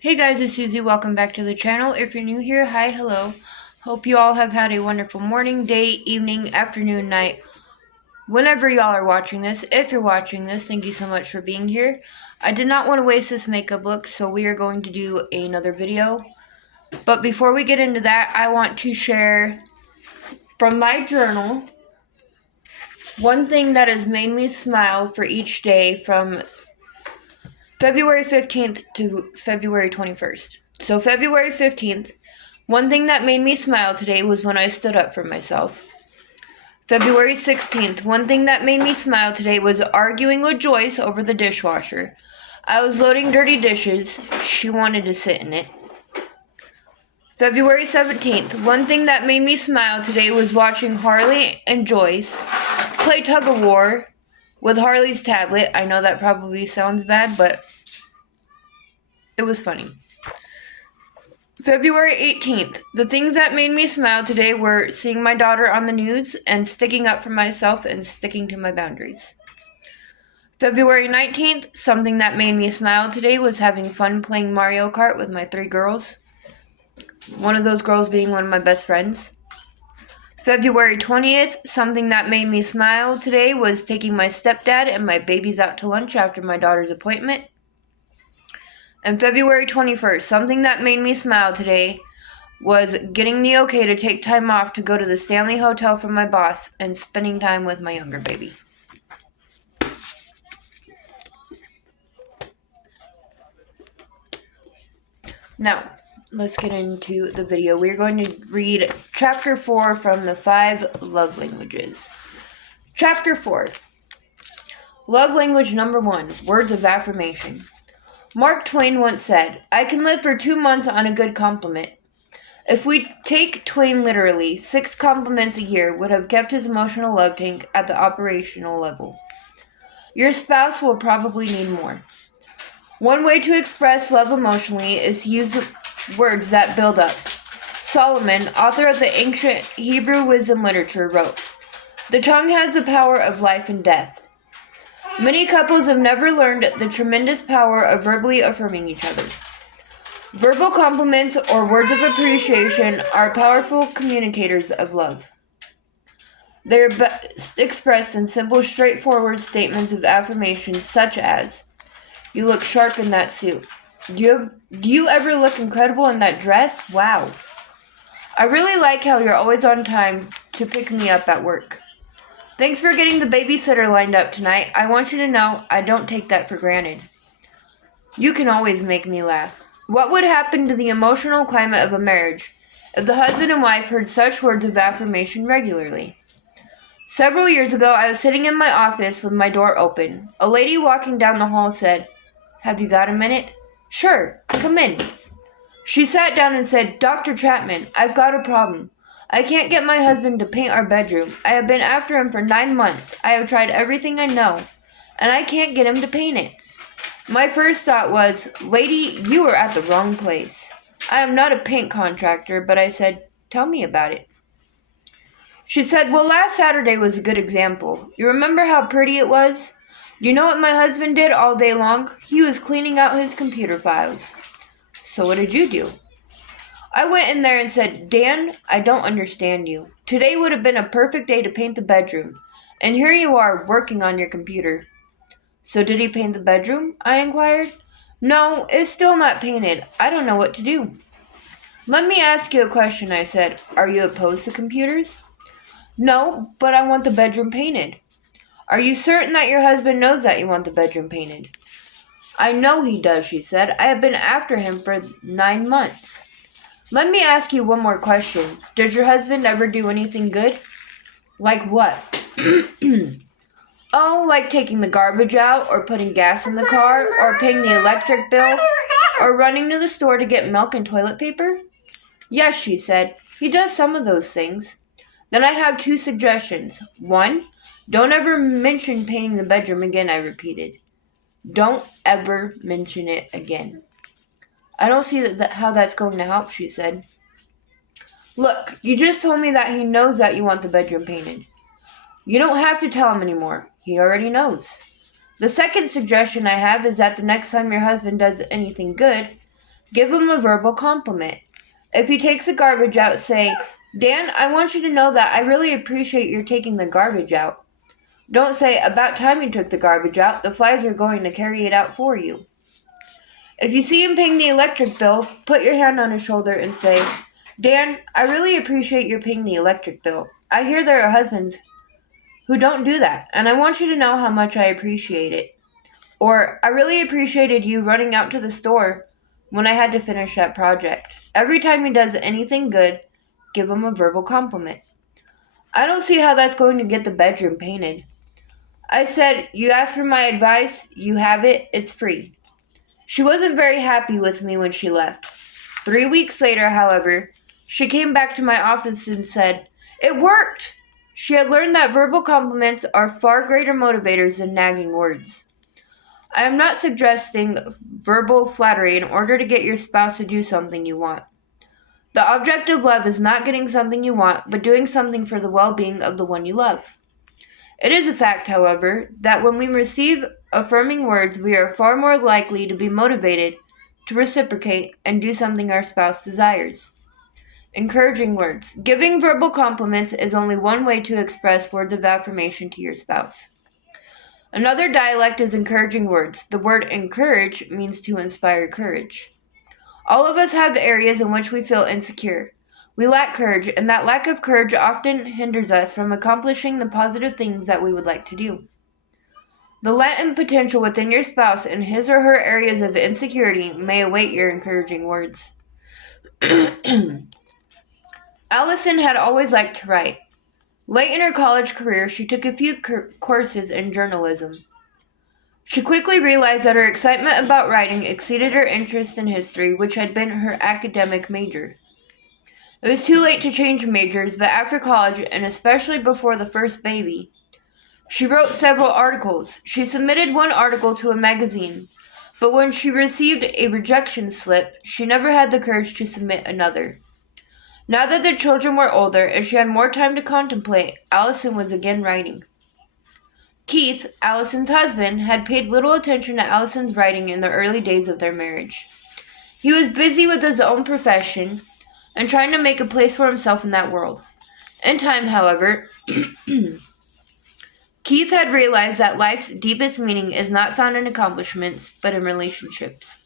Hey guys, it's Susie. Welcome back to the channel. If you're new here, hi, hello. Hope you all have had a wonderful morning, day, evening, afternoon, night, whenever y'all are watching this. If you're watching this, thank you so much for being here. I did not want to waste this makeup look, so we are going to do another video. But before we get into that, I want to share from my journal one thing that has made me smile for each day from February 15th to February 21st. So February 15th, one thing that made me smile today was when I stood up for myself. February 16th, one thing that made me smile today was arguing with Joyce over the dishwasher. I was loading dirty dishes. She wanted to sit in it. February 17th, one thing that made me smile today was watching Harley and Joyce play tug of war with Harley's tablet. I know that probably sounds bad, but it was funny. February 18th. The things that made me smile today were seeing my daughter on the news and sticking up for myself and sticking to my boundaries. February 19th. Something that made me smile today was having fun playing Mario Kart with my 3 girls. One of those girls being one of my best friends. February 20th. Something that made me smile today was taking my stepdad and my babies out to lunch after my daughter's appointment. And February 21st, something that made me smile today was getting the okay to take time off to go to the Stanley Hotel from my boss and spending time with my younger baby. Now, let's get into the video. We're going to read Chapter 4 from the 5 Love Languages. Chapter 4. Love Language Number 1, Words of Affirmation. Mark Twain once said, "I can live for 2 months on a good compliment." If we take Twain literally, 6 compliments a year would have kept his emotional love tank at the operational level. Your spouse will probably need more. One way to express love emotionally is to use words that build up. Solomon, author of the ancient Hebrew wisdom literature, wrote, "The tongue has the power of life and death." Many couples have never learned the tremendous power of verbally affirming each other. Verbal compliments or words of appreciation are powerful communicators of love. They are best expressed in simple, straightforward statements of affirmation such as, "You look sharp in that suit." Do you ever look incredible in that dress? Wow. "I really like how you're always on time to pick me up at work." "Thanks for getting the babysitter lined up tonight. I want you to know I don't take that for granted." "You can always make me laugh." What would happen to the emotional climate of a marriage if the husband and wife heard such words of affirmation regularly? Several years ago, I was sitting in my office with my door open. A lady walking down the hall said, "Have you got a minute?" "Sure, come in." She sat down and said, "Dr. Chapman, I've got a problem. I can't get my husband to paint our bedroom. I have been after him for 9 months. I have tried everything I know, and I can't get him to paint it." My first thought was, "Lady, you are at the wrong place. I am not a paint contractor," but I said, "Tell me about it." She said, "Well, last Saturday was a good example. You remember how pretty it was? Do you know what my husband did all day long? He was cleaning out his computer files." "So what did you do?" "I went in there and said, 'Dan, I don't understand you. Today would have been a perfect day to paint the bedroom, and here you are working on your computer.'" "So did he paint the bedroom?" I inquired. "No, it's still not painted. I don't know what to do." "Let me ask you a question," I said. "Are you opposed to computers?" "No, but I want the bedroom painted." "Are you certain that your husband knows that you want the bedroom painted?" "I know he does," she said. "I have been after him for 9 months." "Let me ask you one more question. Does your husband ever do anything good?" "Like what?" "Oh, like taking the garbage out, or putting gas in the car, or paying the electric bill, or running to the store to get milk and toilet paper?" "Yes," she said, "he does some of those things." "Then I have 2 suggestions. 1, don't ever mention painting the bedroom again," I repeated. "Don't ever mention it again." "I don't see how that's going to help," she said. "Look, you just told me that he knows that you want the bedroom painted. You don't have to tell him anymore. He already knows. The second suggestion I have is that the next time your husband does anything good, Give him a verbal compliment. If he takes the garbage out, say, Dan, I want you to know that I really appreciate your taking the garbage out. Don't say, about time you took the garbage out, the flies are going to carry it out for you. If you see him paying the electric bill, put your hand on his shoulder and say, Dan, I really appreciate your paying the electric bill. I hear there are husbands who don't do that, and I want you to know how much I appreciate it. Or, I really appreciated you running out to the store when I had to finish that project. Every time he does anything good, give him a verbal compliment. I don't see how that's going to get the bedroom painted. I said, you asked for my advice, you have it, it's free. She wasn't very happy with me when she left. 3 weeks later, however, she came back to my office and said, it worked! She had learned that verbal compliments are far greater motivators than nagging words. I am not suggesting verbal flattery in order to get your spouse to do something you want. The object of love is not getting something you want, but doing something for the well-being of the one you love. It is a fact, however, that when we receive affirming words, we are far more likely to be motivated to reciprocate and do something our spouse desires. Encouraging words. Giving verbal compliments is only one way to express words of affirmation to your spouse. Another dialect is encouraging words. The word encourage means to inspire courage. All of us have areas in which we feel insecure. We lack courage, and that lack of courage often hinders us from accomplishing the positive things that we would like to do. The latent potential within your spouse and his or her areas of insecurity may await your encouraging words. Allison had always liked to write. Late in her college career, she took a few courses in journalism. She quickly realized that her excitement about writing exceeded her interest in history, which had been her academic major. It was too late to change majors, but after college, and especially before the first baby, she wrote several articles. She submitted one article to a magazine, but when she received a rejection slip, she never had the courage to submit another. Now that the children were older and she had more time to contemplate, Allison was again writing. Keith, Allison's husband, had paid little attention to Allison's writing in the early days of their marriage. He was busy with his own profession and trying to make a place for himself in that world. In time, however, Keith had realized that life's deepest meaning is not found in accomplishments, but in relationships.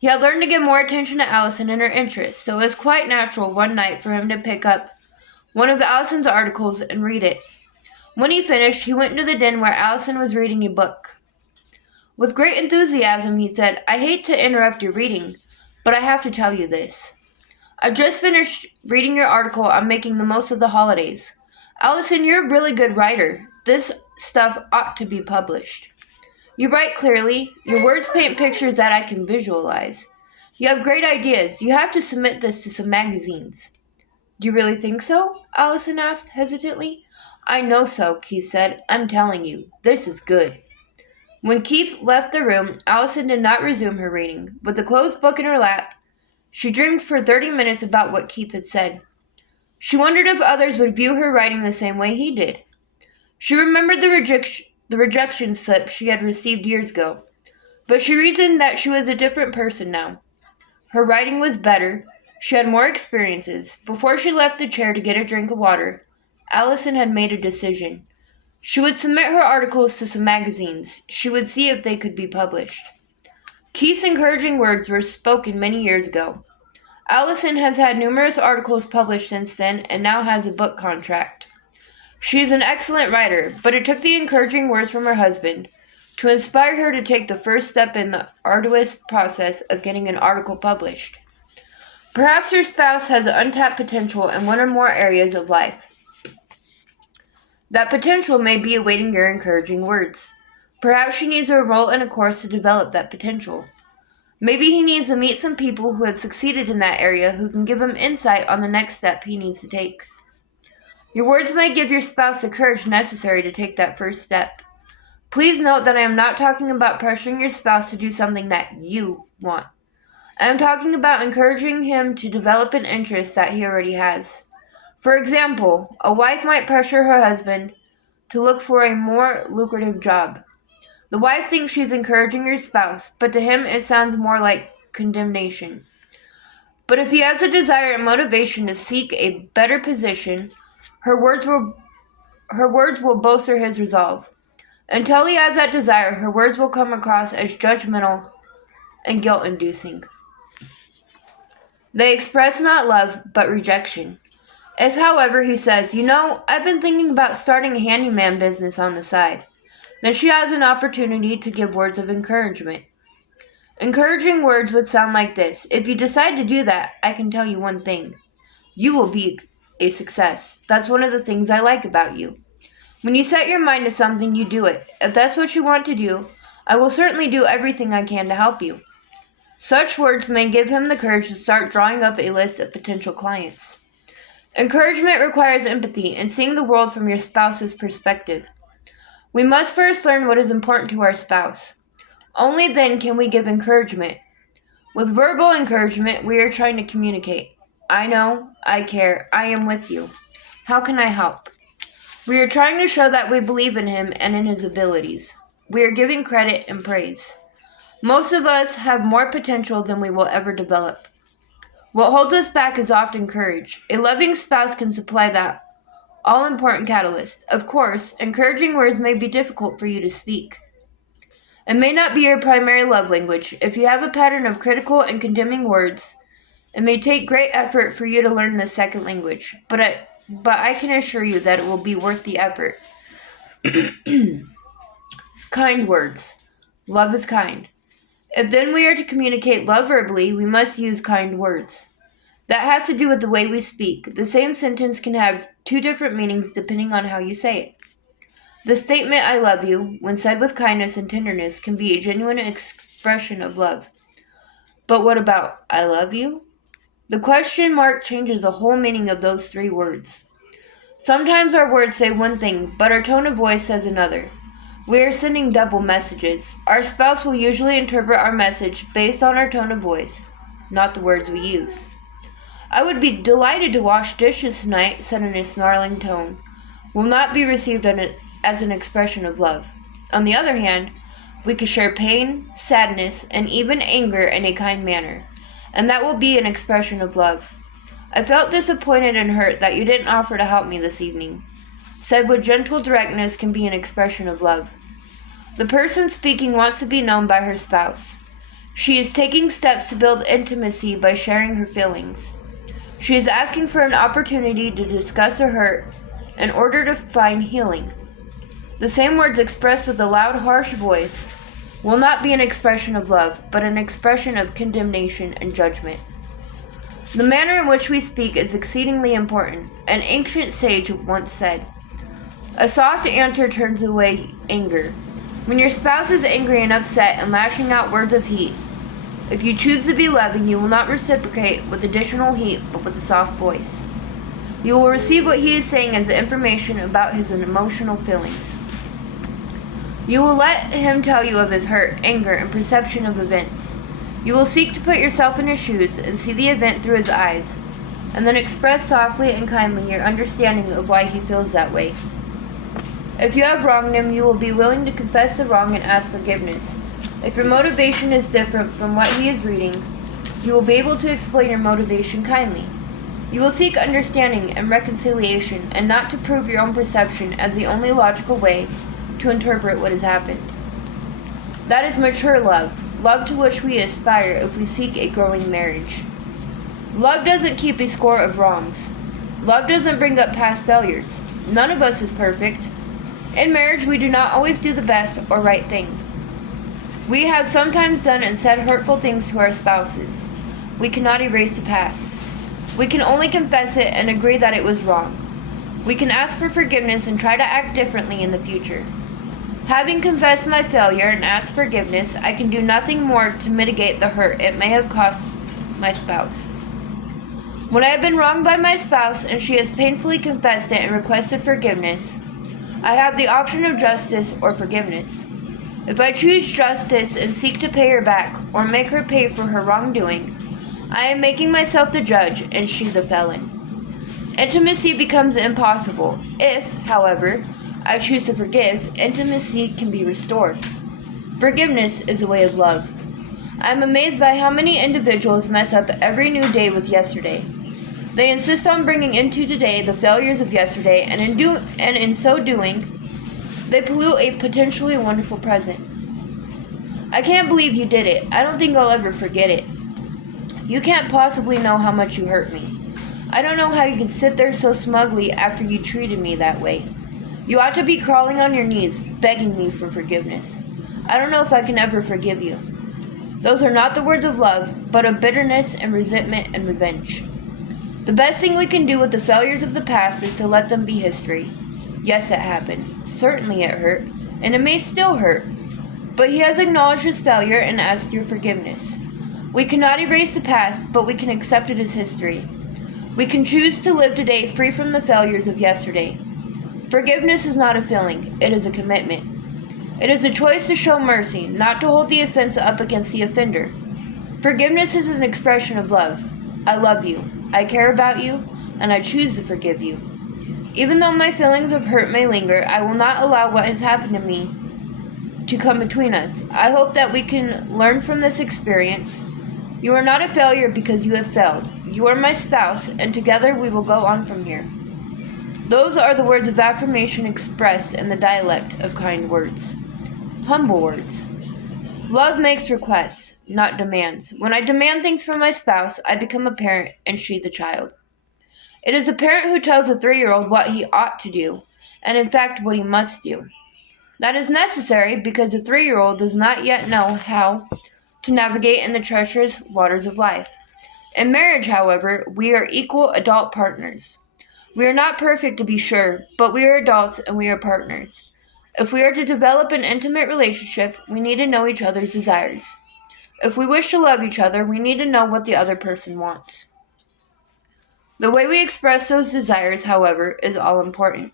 He had learned to give more attention to Allison and her interests, so it was quite natural one night for him to pick up one of Allison's articles and read it. When he finished, he went into the den where Allison was reading a book. With great enthusiasm, he said, I hate to interrupt your reading, but I have to tell you this. I've just finished reading your article on making the most of the holidays. Allison, you're a really good writer. This stuff ought to be published. You write clearly. Your words paint pictures that I can visualize. You have great ideas. You have to submit this to some magazines. Do you really think so? Allison asked hesitantly. I know so, Keith said. I'm telling you, this is good. When Keith left the room, Allison did not resume her reading. With the closed book in her lap, she dreamed for 30 minutes about what Keith had said. She wondered if others would view her writing the same way he did. She remembered the rejection slip she had received years ago, but she reasoned that she was a different person now. Her writing was better. She had more experiences. Before she left the chair to get a drink of water, Allison had made a decision. She would submit her articles to some magazines. She would see if they could be published. Keith's encouraging words were spoken many years ago. Allison has had numerous articles published since then and now has a book contract. She is an excellent writer, but it took the encouraging words from her husband to inspire her to take the first step in the arduous process of getting an article published. Perhaps your spouse has untapped potential in one or more areas of life. That potential may be awaiting your encouraging words. Perhaps she needs a role in a course to develop that potential. Maybe he needs to meet some people who have succeeded in that area who can give him insight on the next step he needs to take. Your words may give your spouse the courage necessary to take that first step. Please note that I am not talking about pressuring your spouse to do something that you want. I am talking about encouraging him to develop an interest that he already has. For example, a wife might pressure her husband to look for a more lucrative job. The wife thinks she's encouraging her spouse, but to him it sounds more like condemnation. But if he has a desire and motivation to seek a better position, her words will bolster his resolve. Until he has that desire, her words will come across as judgmental and guilt-inducing. They express not love, but rejection. If, however, he says, I've been thinking about starting a handyman business on the side, then she has an opportunity to give words of encouragement. Encouraging words would sound like this. If you decide to do that, I can tell you one thing. You will be a success. That's one of the things I like about you. When you set your mind to something, you do it. If that's what you want to do, I will certainly do everything I can to help you. Such words may give him the courage to start drawing up a list of potential clients. Encouragement requires empathy and seeing the world from your spouse's perspective. We must first learn what is important to our spouse. Only then can we give encouragement. With verbal encouragement, we are trying to communicate. I know, I care, I am with you. How can I help? We are trying to show that we believe in him and in his abilities. We are giving credit and praise. Most of us have more potential than we will ever develop. What holds us back is often courage. A loving spouse can supply that all-important catalyst. Of course, encouraging words may be difficult for you to speak. It may not be your primary love language. If you have a pattern of critical and condemning words, it may take great effort for you to learn this second language, but I can assure you that it will be worth the effort. Kind words. Love is kind. If then we are to communicate love verbally, we must use kind words. That has to do with the way we speak. The same sentence can have two different meanings depending on how you say it. The statement, I love you, when said with kindness and tenderness, can be a genuine expression of love. But what about, I love you? The question mark changes the whole meaning of those three words. Sometimes our words say one thing, but our tone of voice says another. We are sending double messages. Our spouse will usually interpret our message based on our tone of voice, not the words we use. I would be delighted to wash dishes tonight, said in a snarling tone, will not be received as an expression of love. On the other hand, we could share pain, sadness, and even anger in a kind manner, and that will be an expression of love. I felt disappointed and hurt that you didn't offer to help me this evening. Said with gentle directness can be an expression of love. The person speaking wants to be known by her spouse. She is taking steps to build intimacy by sharing her feelings. She is asking for an opportunity to discuss her hurt in order to find healing. The same words expressed with a loud, harsh voice will not be an expression of love, but an expression of condemnation and judgment. The manner in which we speak is exceedingly important. An ancient sage once said, a soft answer turns away anger. When your spouse is angry and upset and lashing out words of heat, if you choose to be loving, you will not reciprocate with additional heat, but with a soft voice. You will receive what he is saying as information about his emotional feelings. You will let him tell you of his hurt, anger, and perception of events. You will seek to put yourself in his shoes and see the event through his eyes, and then express softly and kindly your understanding of why he feels that way. If you have wronged him, you will be willing to confess the wrong and ask forgiveness. If your motivation is different from what he is reading, you will be able to explain your motivation kindly. You will seek understanding and reconciliation, and not to prove your own perception as the only logical way to interpret what has happened. That is mature love, love to which we aspire if we seek a growing marriage. Love doesn't keep a score of wrongs. Love doesn't bring up past failures. None of us is perfect. In marriage, we do not always do the best or right thing. We have sometimes done and said hurtful things to our spouses. We cannot erase the past. We can only confess it and agree that it was wrong. We can ask for forgiveness and try to act differently in the future. Having confessed my failure and asked forgiveness, I can do nothing more to mitigate the hurt it may have cost my spouse. When I have been wronged by my spouse and she has painfully confessed it and requested forgiveness, I have the option of justice or forgiveness. If I choose justice and seek to pay her back or make her pay for her wrongdoing, I am making myself the judge and she the felon. Intimacy becomes impossible. If, however, I choose to forgive, intimacy can be restored. Forgiveness is a way of love. I'm amazed by how many individuals mess up every new day with yesterday. They insist on bringing into today the failures of yesterday, and in so doing, they pollute a potentially wonderful present. I can't believe you did it. I don't think I'll ever forget it. You can't possibly know how much you hurt me. I don't know how you can sit there so smugly after you treated me that way. You ought to be crawling on your knees, begging me for forgiveness. I don't know if I can ever forgive you. Those are not the words of love, but of bitterness and resentment and revenge. The best thing we can do with the failures of the past is to let them be history. Yes, it happened. Certainly it hurt, and it may still hurt. But he has acknowledged his failure and asked your forgiveness. We cannot erase the past, but we can accept it as history. We can choose to live today free from the failures of yesterday. Forgiveness is not a feeling, it is a commitment. It is a choice to show mercy, not to hold the offense up against the offender. Forgiveness is an expression of love. I love you, I care about you, and I choose to forgive you. Even though my feelings of hurt may linger, I will not allow what has happened to me to come between us. I hope that we can learn from this experience. You are not a failure because you have failed. You are my spouse, and together we will go on from here. Those are the words of affirmation expressed in the dialect of kind words. Humble words. Love makes requests, not demands. When I demand things from my spouse, I become a parent and she the child. It is a parent who tells a 3-year-old what he ought to do, and in fact what he must do. That is necessary because a 3-year-old does not yet know how to navigate in the treacherous waters of life. In marriage, however, we are equal adult partners. We are not perfect to be sure, but we are adults and we are partners. If we are to develop an intimate relationship, we need to know each other's desires. If we wish to love each other, we need to know what the other person wants. The way we express those desires, however, is all important.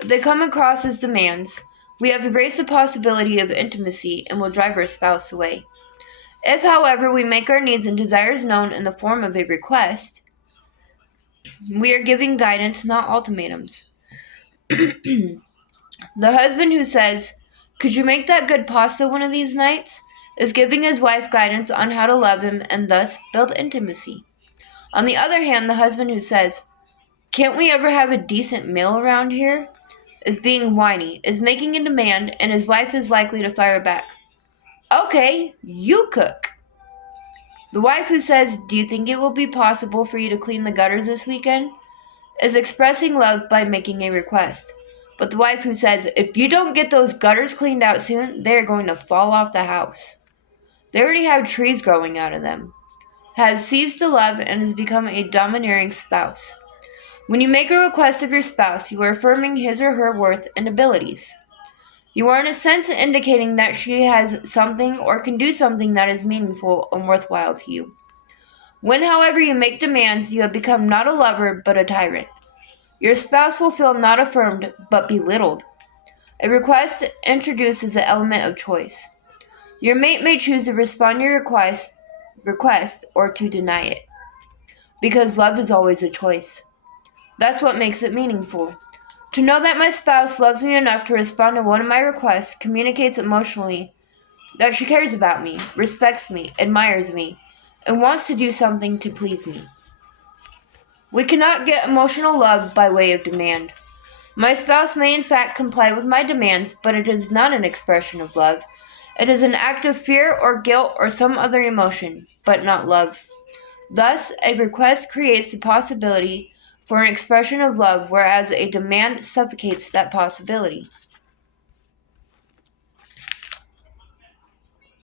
If they come across as demands, we have embraced the possibility of intimacy and will drive our spouse away. If, however, we make our needs and desires known in the form of a request, we are giving guidance, not ultimatums. The husband who says, "Could you make that good pasta one of these nights?" is giving his wife guidance on how to love him and thus build intimacy. On the other hand, the husband who says, "Can't we ever have a decent meal around here?" is being whiny, is making a demand, and his wife is likely to fire back, "Okay, you cook." The wife who says, "Do you think it will be possible for you to clean the gutters this weekend?" is expressing love by making a request. But the wife who says, "If you don't get those gutters cleaned out soon, they are going to fall off the house. They already have trees growing out of them," has ceased to love and has become a domineering spouse. When you make a request of your spouse, you are affirming his or her worth and abilities. You are in a sense indicating that she has something or can do something that is meaningful and worthwhile to you. When, however, you make demands, you have become not a lover but a tyrant. Your spouse will feel not affirmed but belittled. A request introduces the element of choice. Your mate may choose to respond to your request or to deny it, because love is always a choice. That's what makes it meaningful. To know that my spouse loves me enough to respond to one of my requests communicates emotionally that she cares about me, respects me, admires me, and wants to do something to please me. We cannot get emotional love by way of demand. My spouse may in fact comply with my demands, but it is not an expression of love. It is an act of fear or guilt or some other emotion, but not love. Thus, a request creates the possibility for an expression of love, whereas a demand suffocates that possibility.